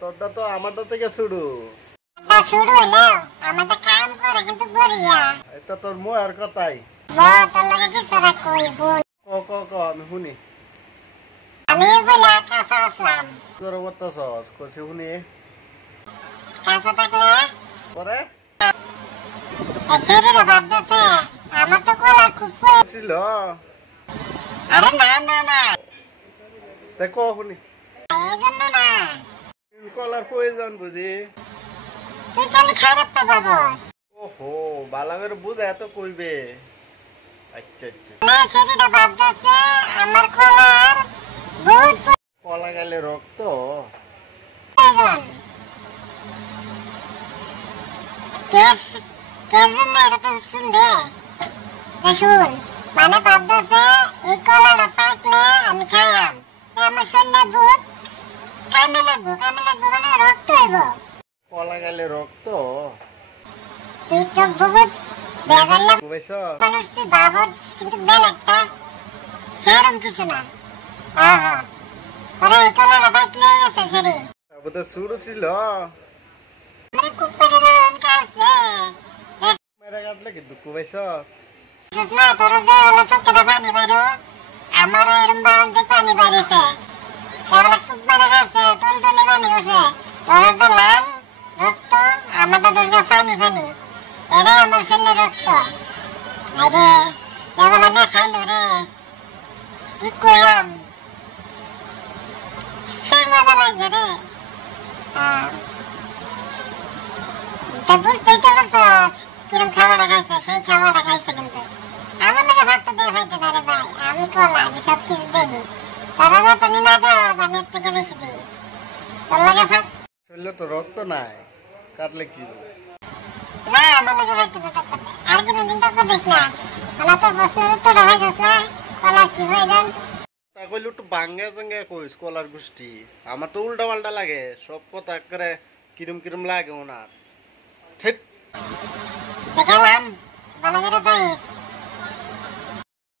তোরটা তো আমারটা থেকে শুরু। শুরু হলো আমারটা কাম করে কিন্তু বড়িয়া। এটা তোর মুয়ের কথাই। তোর লাগে কি সারা কইব। ক আমি শুনি। আমি বলে কাছে আসলাম। তোর কথা সহজ করছি শুনি। কাছে থাকলে পরে শরীরে ভাবতেছে আমার তো কলা খুব ছিল। আরে না না না তাই ক শুনি। এই জন্য না, কলার প্রয়োজন বুঝি। তুই খালি খারাপ পাবো। ওহো বালা করে বুঝা এত কইবে। আচ্ছা আচ্ছা। আমার শরীরে ভাবতেছে আমার কলার বহুত কলা গেলে রক্ত। প্রয়োজন। কেন জন্য এটা তো শুনবে। শুন মানে ভাবতেছে এই কলাটা পাকলে আমি খাইলাম, আমার শরীরে দুধ কামে লাগবো মানে রক্ত হইব। কলা গেলে রক্ত। তুই চোখ বহুত বেগাল্লা বুঝছ? মানুষ, তুই বাবর কিন্তু বেলেগটা সেরম কিছু না। পরে এই কলাটা পাকলে গেছে সেরি তারপর তো শুরু ছিল। মানে খুব পেটে আসছে মেরে কাটলে কিন্তু কুবাইছস। না তোর যে হলো চোখে পানি বাইরো, আমারও এরম বাড়িতে পানি বাইরেছে, সেগুলো খুব বেড়ে গেছে, টলটলে পানি করছে, ওরা তো লাল রক্ত, আমাদের তো পানি এটাই আমার শরীরে রক্ত। আরে এগুলো না খাইলো রে কি করলাম, সেই মজা লাগবে রে। তা বুঝতেই তো পারছস কিরম খাবারটা খাইছে, সেই খাবারটা খাইছে কিন্তু আমার নাকি ভাতটা দিয়ে খাইতে পারে ভাই। আমি কলা আমি সব কিছু দেখি, তারা যা তুমি না দেওয়া আমি এর থেকে বেশি দিই। তোর লাগে ভাত শরীরে তো রক্ত নাই, কাটলে কি হবে? না, আমার লাগে ভাইতে দিতে পারবে। আর কি দিন তো দিস না, ওলা তো প্রশ্নের উত্তরটা হয়েছিস না, কলা কি হয়ে যান। তা কইলে একটু বাঙ্গা চাঙ্গা কইস কলার গোষ্ঠী। আমার তো উল্টা পাল্টা লাগে সব কথা করে, কিরম কিরম লাগে ওনার। ঠিক দেখালাম ভালো করে দিস।